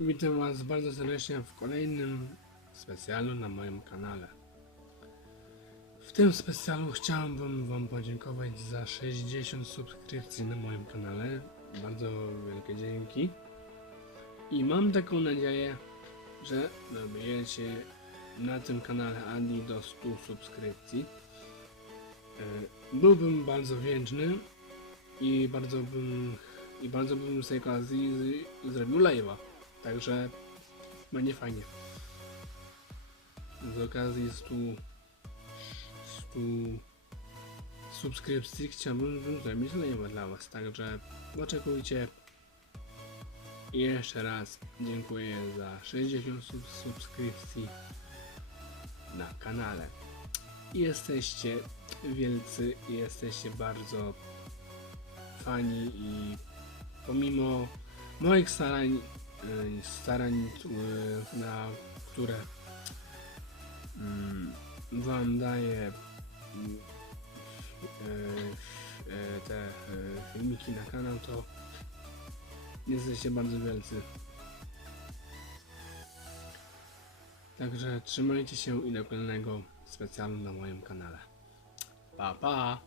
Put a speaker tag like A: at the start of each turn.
A: Witam Was bardzo serdecznie w kolejnym specjalu na moim kanale. W tym specjalu chciałbym Wam podziękować za 60 subskrypcji na moim kanale. Bardzo wielkie dzięki. I mam taką nadzieję, że dobijecie na tym kanale Adi do 100 subskrypcji. E, Byłbym bardzo wdzięczny i bardzo bym i bardzo bym z tej okazji zrobił live'a. Także będzie fajnie. Z okazji 100, 100 subskrypcji chciałbym zrobić live'a dla Was. Także oczekujcie. I jeszcze raz dziękuję za 60 sub subskrypcji na kanale. Jesteście wielcy i jesteście bardzo fani i pomimo moich starań, starań, e, na które mm, wam daję mm, e, te filmiki na kanał, to jesteście bardzo wielcy. Także trzymajcie się i do kolejnego specjalu na moim kanale. Pa, pa!